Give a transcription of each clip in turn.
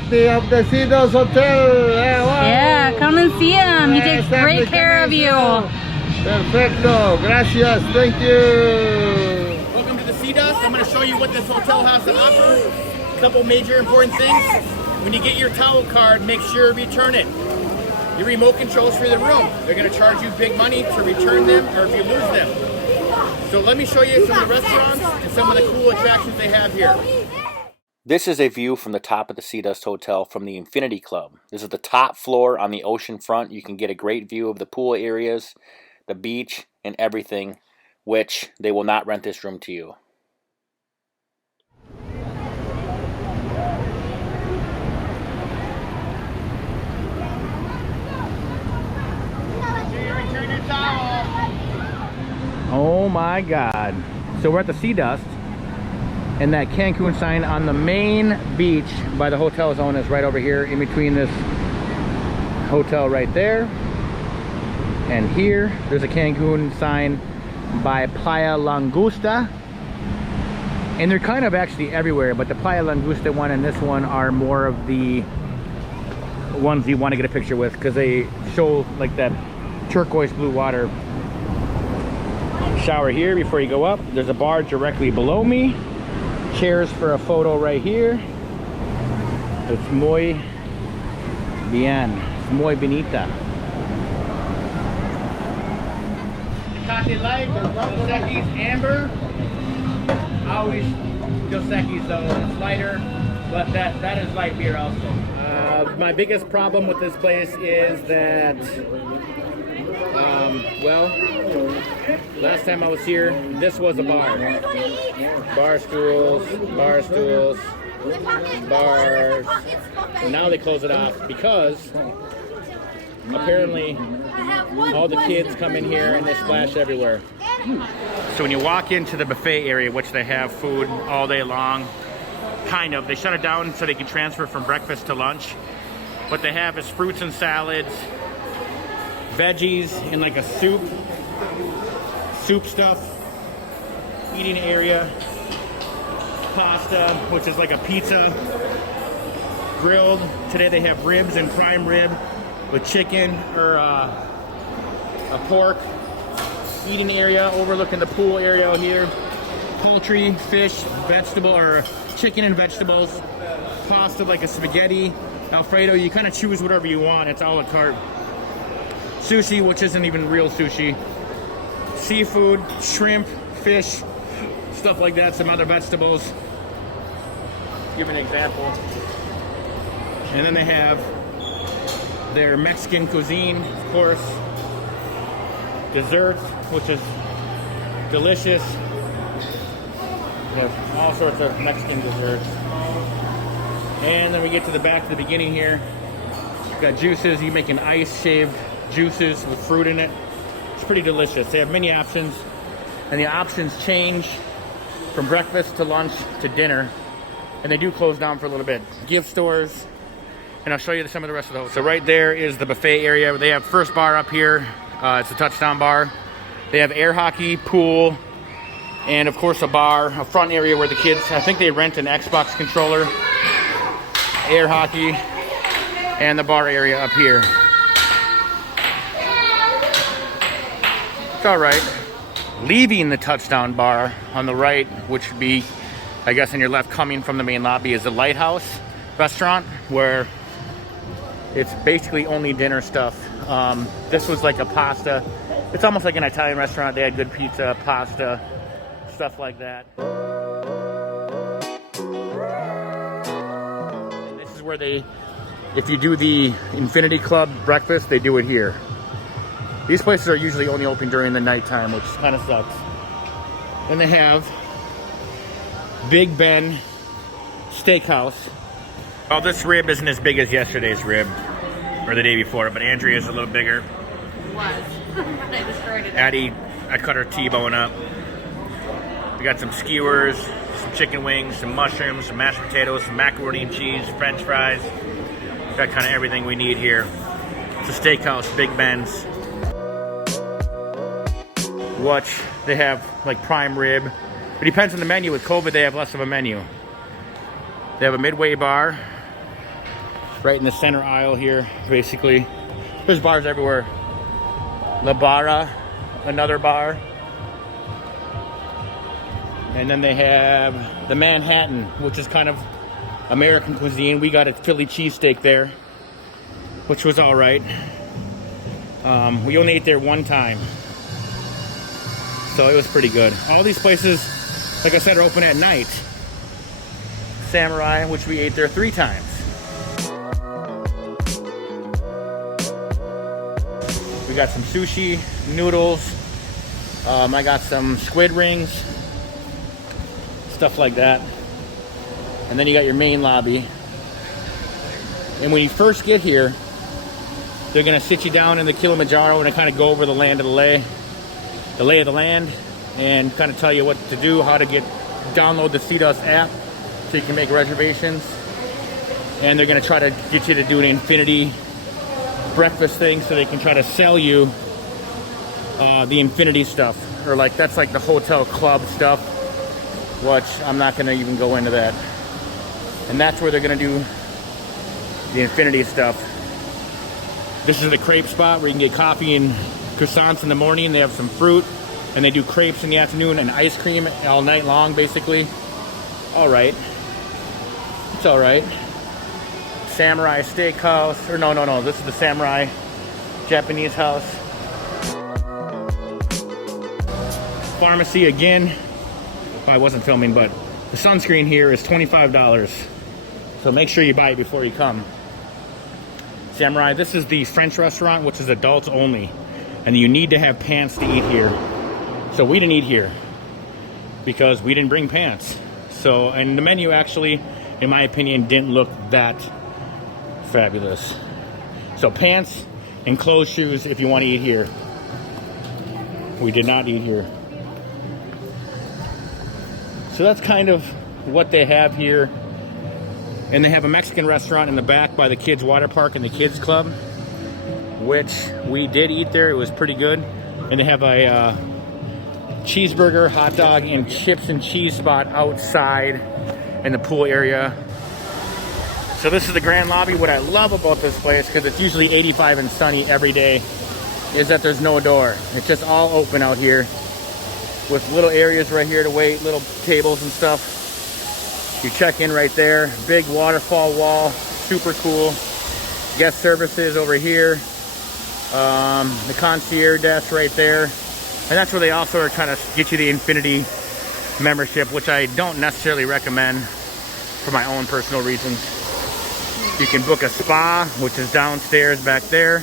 Tati of the Seadust Hotel. Yeah, come and see him. He takes great care of you. Perfecto. Gracias. Thank you. Welcome to the Seadust. I'm going to show you what this hotel has to offer. A couple major important things. When you get your towel card, make sure to return it. Your remote controls for the room. They're going to charge you big money to return them or if you lose them. So let me show you some of the restaurants and some of the cool attractions they have here. This is a view from the top of the Seadust Hotel from the Infinity Club. This is the top floor on the ocean front. You can get a great view of the pool areas, the beach, and everything, which they will not rent this room to you. Oh my God. So we're at the Seadust, and that Cancun sign on the main beach by the hotel zone is right over here in between this hotel right there. And here, there's a Cancun sign by Playa Langusta. And they're kind of actually everywhere, but the Playa Langusta one and this one are more of the ones you want to get a picture with because they show like that turquoise blue water. Shower here before you go up. There's a bar directly below me. Chairs for a photo right here. It's muy bien. It's muy bonita. Tecate Light, Dos Equis Amber. Always Dos Equis though, it's lighter, but that is light beer also. My biggest problem with this place is that, well, last time I was here, this was a bar. Bar stools, bars. Now they close it off because apparently all the kids come in here and they splash everywhere. So when you walk into the buffet area, which they have food all day long, kind of, they shut it down so they can transfer from breakfast to lunch. What they have is fruits and salads, veggies in like a soup stuff, eating area, pasta, which is like a pizza, grilled. Today they have ribs and prime rib with chicken or a pork. Eating area overlooking the pool area here. Poultry, fish, vegetable, or chicken and vegetables. Pasta like a spaghetti, Alfredo. You kind of choose whatever you want. It's a la carte. Sushi, which isn't even real sushi. Seafood, shrimp, fish, stuff like that. Some other vegetables. Give an example. And then they have their Mexican cuisine, of course. Desserts, which is delicious. We have all sorts of Mexican desserts. And then we get to the back to the beginning here. You've got juices. You make an ice shaved juices with fruit in it. It's pretty delicious. They have many options, and the options change from breakfast to lunch to dinner. And they do close down for a little bit. Gift stores, and I'll show you some of the rest of the hotel. So right there is the buffet area. They have first bar up here. It's a touchdown bar. They have air hockey, pool, and of course a bar, a front area where the kids, I think they rent an Xbox controller, air hockey, and the bar area up here. It's all right. Leaving the touchdown bar on the right, which would be, I guess, on your left coming from the main lobby, is the Lighthouse restaurant, where it's basically only dinner stuff. This was like a pasta. It's almost like an Italian restaurant. They had good pizza, pasta, stuff like that. And this is where they, if you do the Infinity Club breakfast, they do it here. These places are usually only open during the nighttime, which kind of sucks. Then they have Big Ben Steakhouse. Well, this rib isn't as big as yesterday's rib, or the day before, but Andrea's a little bigger. It was. I destroyed it. Addie, I cut her T-bone up. We got some skewers, some chicken wings, some mushrooms, some mashed potatoes, some macaroni and cheese, French fries. Got kind of everything we need here. It's a steakhouse, Big Ben's. Watch, they have like prime rib. It depends on the menu. With COVID, they have less of a menu. They have a midway bar. right in the center aisle here, basically. There's bars everywhere. La Barra, another bar. And then they have the Manhattan, which is kind of American cuisine. We got a Philly cheesesteak there, which was all right. We only ate there one time, so it was pretty good. All these places, like I said, are open at night. Samurai, which we ate there 3 times. We got some sushi, noodles. I got some squid rings, stuff like that. And then you got your main lobby. And when you first get here, they're gonna sit you down in the Kilimanjaro and kind of go over the lay of the land, and kind of tell you what to do, how to download the Seadust app so you can make reservations. And they're gonna try to get you to do an infinity breakfast thing so they can try to sell you the infinity stuff, or like that's like the hotel club stuff, which I'm not gonna even go into that. And that's where they're gonna do the infinity stuff. This is the crepe spot where you can get coffee and croissants in the morning. They have some fruit, and they do crepes in the afternoon and ice cream all night long, basically. All right, it's all right. Samurai Steakhouse, or no, this is the Samurai Japanese house. Pharmacy again. Oh, I wasn't filming, but the sunscreen here is $25. So make sure you buy it before you come. Samurai, this is the French restaurant, which is adults only. And you need to have pants to eat here. So we didn't eat here because we didn't bring pants. So, and the menu actually, in my opinion, didn't look that fabulous. So pants and closed shoes if you want to eat here. We did not eat here. So that's kind of what they have here. And they have a Mexican restaurant in the back by the kids' water park and the kids club, which we did eat there. It was pretty good. And they have a cheeseburger, hot dog, and chips and cheese spot outside in the pool area. So this is the grand lobby. What I love about this place, because it's usually 85 and sunny every day, is that there's no door. It's just all open out here with little areas right here to wait, little tables and stuff. You check in right there. Big waterfall wall, super cool. Guest services over here. The concierge desk right there. And that's where they also are trying to get you the infinity membership, which I don't necessarily recommend for my own personal reasons. You can book a spa, which is downstairs back there.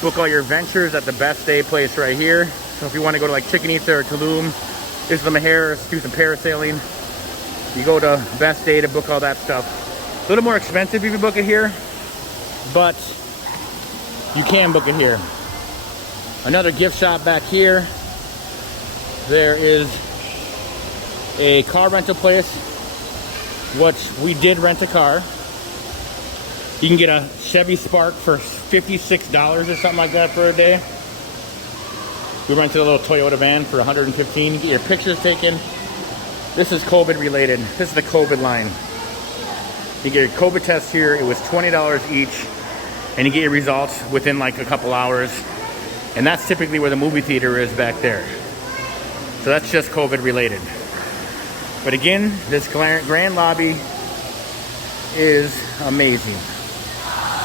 Book all your ventures at the Best Day place right here. So if you want to go to like Chichen Itza or Tulum, Isla Mujeres, do some parasailing, you go to Best Day to book all that stuff. A little more expensive if you book it here, but you can book it here. Another gift shop back here. There is a car rental place, which we did rent a car. You can get a Chevy Spark for $56 or something like that for a day. We rented a little Toyota van for $115. You get your pictures taken. This is COVID related. This is the COVID line. You get your COVID test here. It was $20 each, and you get your results within like a couple hours. And that's typically where the movie theater is back there. So that's just COVID related. But again, this grand lobby is amazing.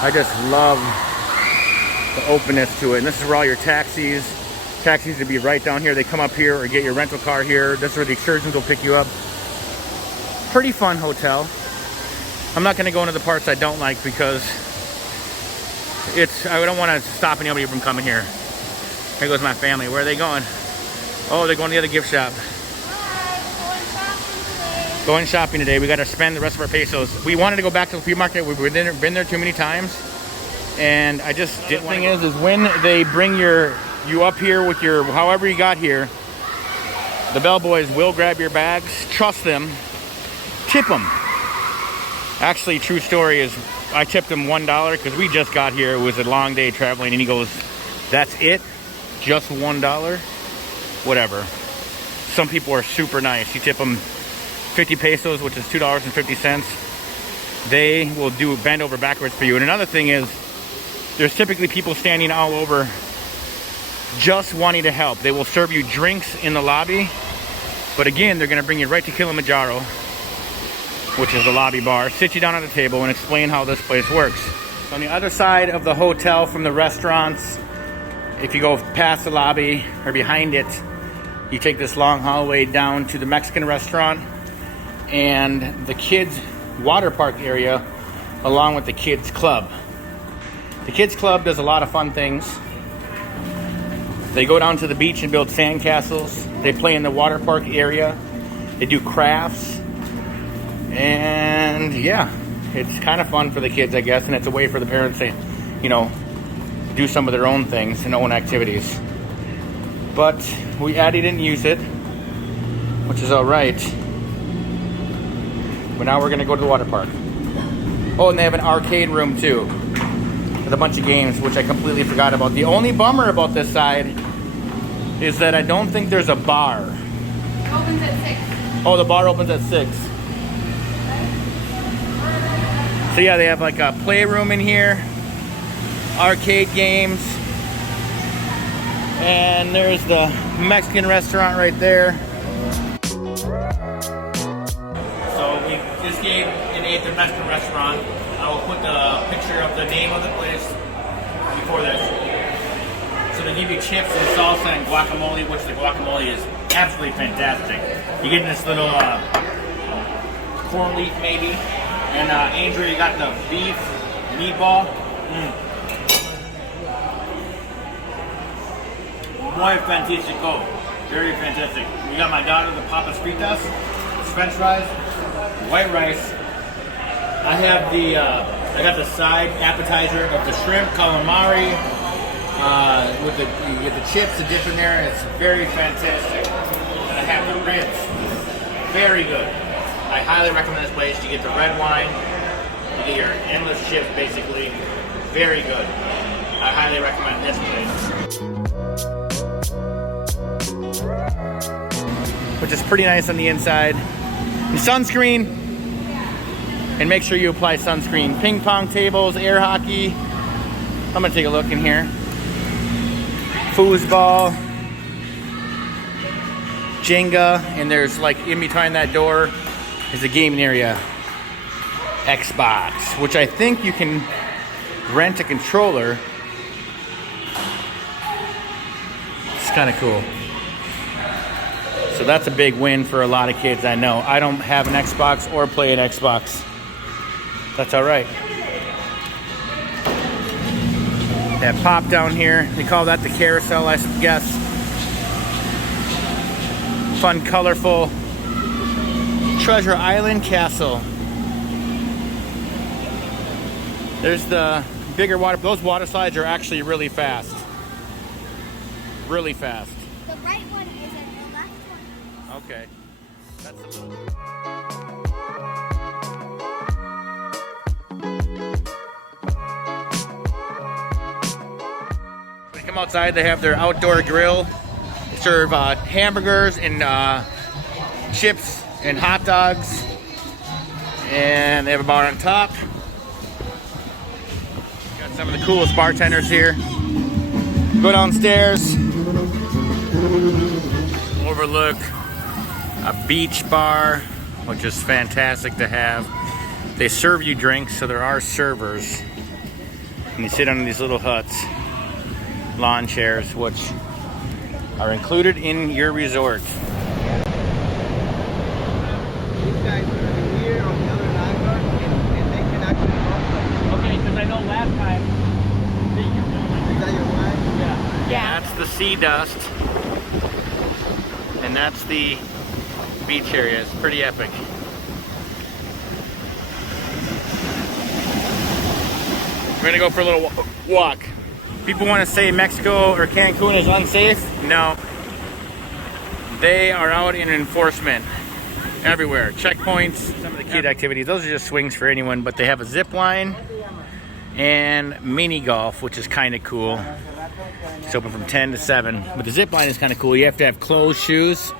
I just love the openness to it. And this is where all your taxis would be right down here. They come up here or get your rental car here. This is where the excursions will pick you up. Pretty fun hotel. I'm not gonna go into the parts I don't like because I don't wanna stop anybody from coming here. Here goes my family. Where are they going? Oh, they're going to the other gift shop. Going shopping today. We got to spend the rest of our pesos. We wanted to go back to the flea market. We've been there too many times, and I just didn't. The thing is when they bring you up here with your however you got here, the bellboys will grab your bags. Trust them. Tip them. Actually, true story is I tipped him $1 because we just got here. It was a long day traveling, and he goes, "That's it? Just $1? Whatever." Some people are super nice. You tip them 50 pesos, which is $2.50. they will do bend over backwards for you. And another thing is, there's typically people standing all over just wanting to help. They will serve you drinks in the lobby, but again, they're gonna bring you right to Kilimanjaro, which is the lobby bar, sit you down at a table and explain how this place works. On the other side of the hotel from the restaurants, if you go past the lobby or behind it, you take this long hallway down to the Mexican restaurant and the kids' water park area, along with the kids' club. The kids' club does a lot of fun things. They go down to the beach and build sand castles. They play in the water park area. They do crafts. And yeah, it's kind of fun for the kids, I guess, and it's a way for the parents to, you know, do some of their own things and own activities. But Addie didn't use it, which is all right. But now we're gonna go to the water park. Oh, and they have an arcade room too, with a bunch of games, which I completely forgot about. The only bummer about this side is that I don't think there's a bar. It opens at 6. Oh, the bar opens at 6. So yeah, they have like a playroom in here, arcade games, and there's the Mexican restaurant right there. So we just ate at the Mexican restaurant. I will put the picture of the name of the place before this. So they give you chips and salsa and guacamole, which the guacamole is absolutely fantastic. You get this little corn leaf maybe. And Andrew, you got the beef meatball. Muy fantastico. Very fantastic. We got my daughter the papas fritas, French fries, white rice. I have the I got the side appetizer of the shrimp calamari with you get the chips to dip in there, and it's very fantastic. And I have the ribs. Very good. I highly recommend this place. You get the red wine, you get your endless chips basically. Very good. I highly recommend this place. Which is pretty nice on the inside. And sunscreen. And make sure you apply sunscreen. Ping pong tables, air hockey. I'm gonna take a look in here. Foosball. Jenga. And there's like in behind that door is a gaming area. Xbox, which I think you can rent a controller. It's kind of cool. So that's a big win for a lot of kids, I know. I don't have an Xbox or play an Xbox. That's all right. They have pop down here. They call that the carousel, I guess. Fun, colorful Treasure Island Castle. There's the bigger water. Those water slides are actually really fast. Really fast. The right one isn't, the left one. Okay. That's a little... When you come outside, they have their outdoor grill. They serve hamburgers and chips and hot dogs. And they have a bar on top. Got some of the coolest bartenders here. Go downstairs. Overlook a beach bar, which is fantastic to have. They serve you drinks, so there are servers. And you sit on these little huts, lawn chairs, which are included in your resort. These guys are gonna be here on the other lifeguard, and they can actually help. Okay, because I know last time. Is that your wife? Yeah. Yeah. That's the Seadust. And that's the beach area. It's pretty epic. We're gonna go for a little walk. People want to say Mexico or Cancun is unsafe. No. They are out in enforcement everywhere. Checkpoints, some of the kid activities. Those are just swings for anyone, but they have a zip line and mini golf, which is kind of cool. It's open from 10 to 7. But the zip line is kind of cool. You have to have closed shoes.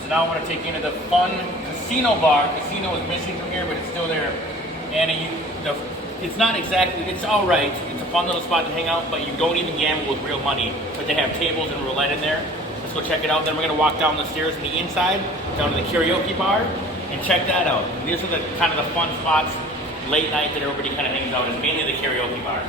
So now I want to take you into the fun casino bar. Casino is missing from here, but it's still there. And it's not exactly, it's all right. It's a fun little spot to hang out, but you don't even gamble with real money. But they have tables and roulette in there. Let's go check it out. Then we're gonna walk down the stairs on the inside, down to the karaoke bar, and check that out. And these are the kind of the fun spots late night that everybody kind of hangs out in, mainly the karaoke bar.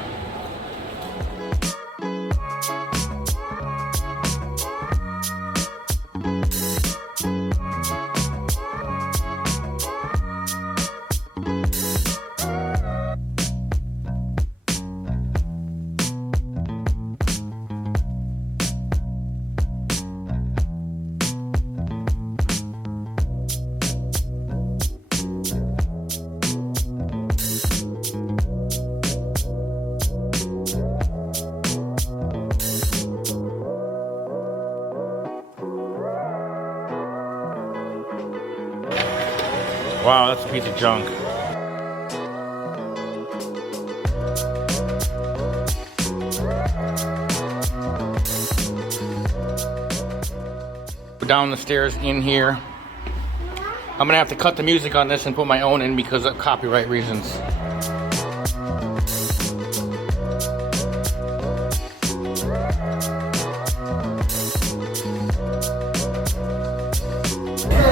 Wow, that's a piece of junk. Down the stairs in here. I'm gonna have to cut the music on this and put my own in because of copyright reasons.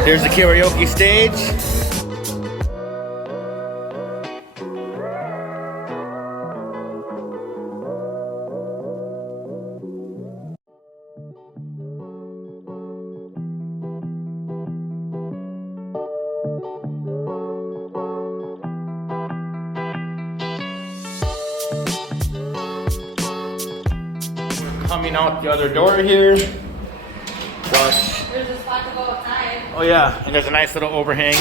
There's the karaoke stage. Coming out the other door here. Plus, There's a spot to go outside. oh yeah, and there's a nice little overhang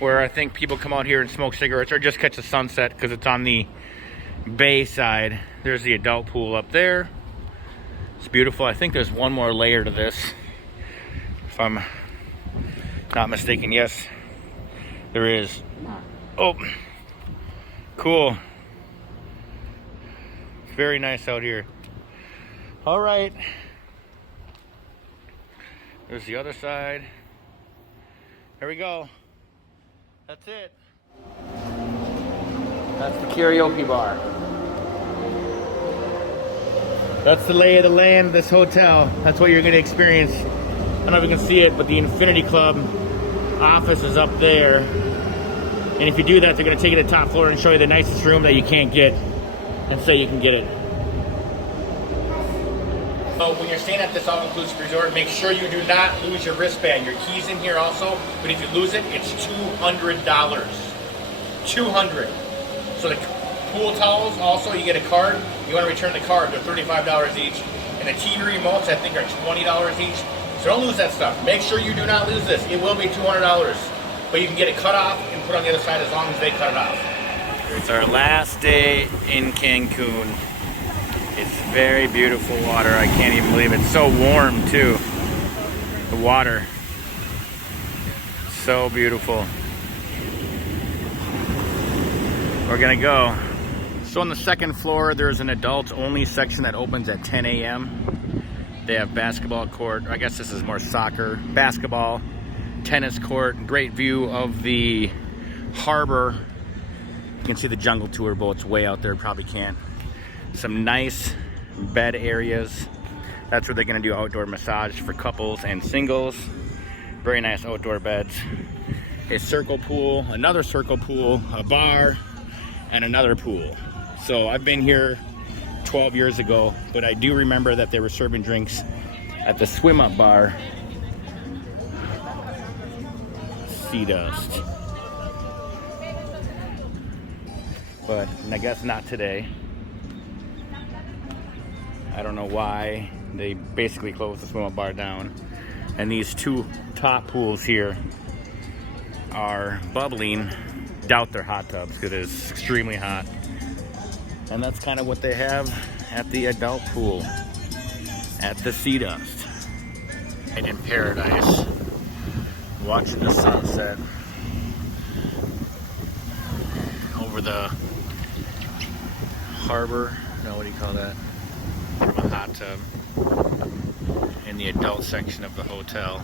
where I think people come out here and smoke cigarettes or just catch the sunset because it's on the bay side. There's the adult pool up there. It's beautiful. I think there's one more layer to this, if I'm not mistaken. Yes, there is. Oh, cool. Very nice out here. All right. There's the other side. There we go. That's it. That's the karaoke bar. That's the lay of the land of this hotel. That's what you're going to experience. I don't know if you can see it, but the Infinity Club office is up there. And if you do that, they're going to take you to the top floor and show you the nicest room that you can't get and say you can get it. So when you're staying at this all-inclusive resort, make sure you do not lose your wristband. Your key's in here also, but if you lose it, it's $200. $200. So the pool towels also, you get a card. You want to return the card, they're $35 each. And the TV remotes, I think, are $20 each. So don't lose that stuff. Make sure you do not lose this. It will be $200, but you can get it cut off and put on the other side as long as they cut it off. It's our last day in Cancun. It's very beautiful water. I can't even believe it. It's so warm too. The water. So beautiful. We're gonna go. So on the second floor, there's an adults only section that opens at 10 a.m. They have basketball court. I guess this is more soccer. Basketball, tennis court. Great view of the harbor. You can see the jungle tour boats way out there. Probably can't. Some nice bed areas. That's where they're gonna do outdoor massage for couples and singles. Very nice outdoor beds. A circle pool, another circle pool, a bar, and another pool. So I've been here 12 years ago, but I do remember that they were serving drinks at the swim up bar. Seadust. But I guess not today. I don't know why. They basically closed the swim up bar down. And these two top pools here are bubbling. Doubt they're hot tubs because it is extremely hot. And that's kind of what they have at the adult pool at the Seadust. And in paradise, watching the sunset over the harbor. No, what do you call that? From a hot tub in the adult section of the hotel.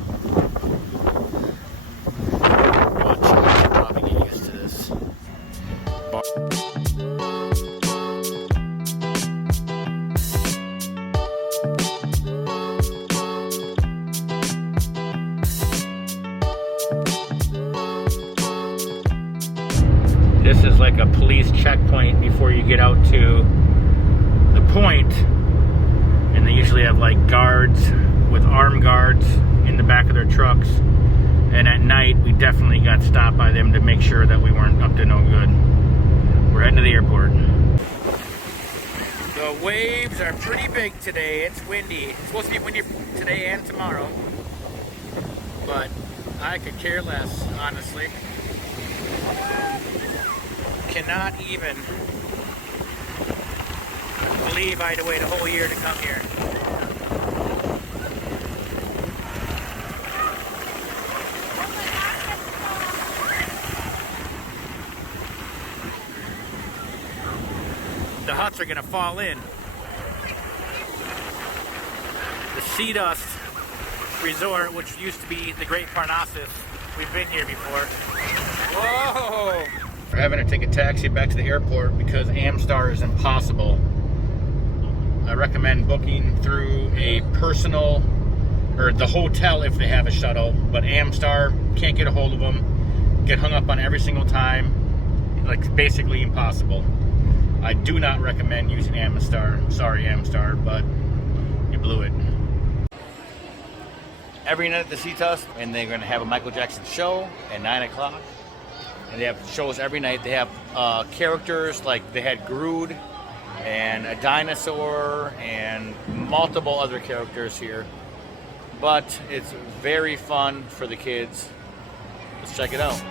This is like a police checkpoint before you get out to the point. And they usually have like guards with armed guards in the back of their trucks. And at night, we definitely got stopped by them to make sure that we weren't up to no good. We're heading to the airport. The waves are pretty big today. It's windy. It's supposed to be windy today and tomorrow. But I could care less, honestly. Cannot even believe I had to wait a whole year to come here. The huts are gonna fall in. The Seadust Resort, which used to be the Great Parnassus. We've been here before. Whoa! We're having to take a taxi back to the airport because Amstar is impossible. I recommend booking through a personal, or the hotel if they have a shuttle, but Amstar, can't get a hold of them. Get hung up on every single time. Like, basically impossible. I do not recommend using Amstar. Sorry, Amstar, but you blew it. Every night at the Seadust, and they're going to have a Michael Jackson show at 9 o'clock. And they have shows every night. They have characters, like they had Groot and a dinosaur and multiple other characters here. But it's very fun for the kids. Let's check it out.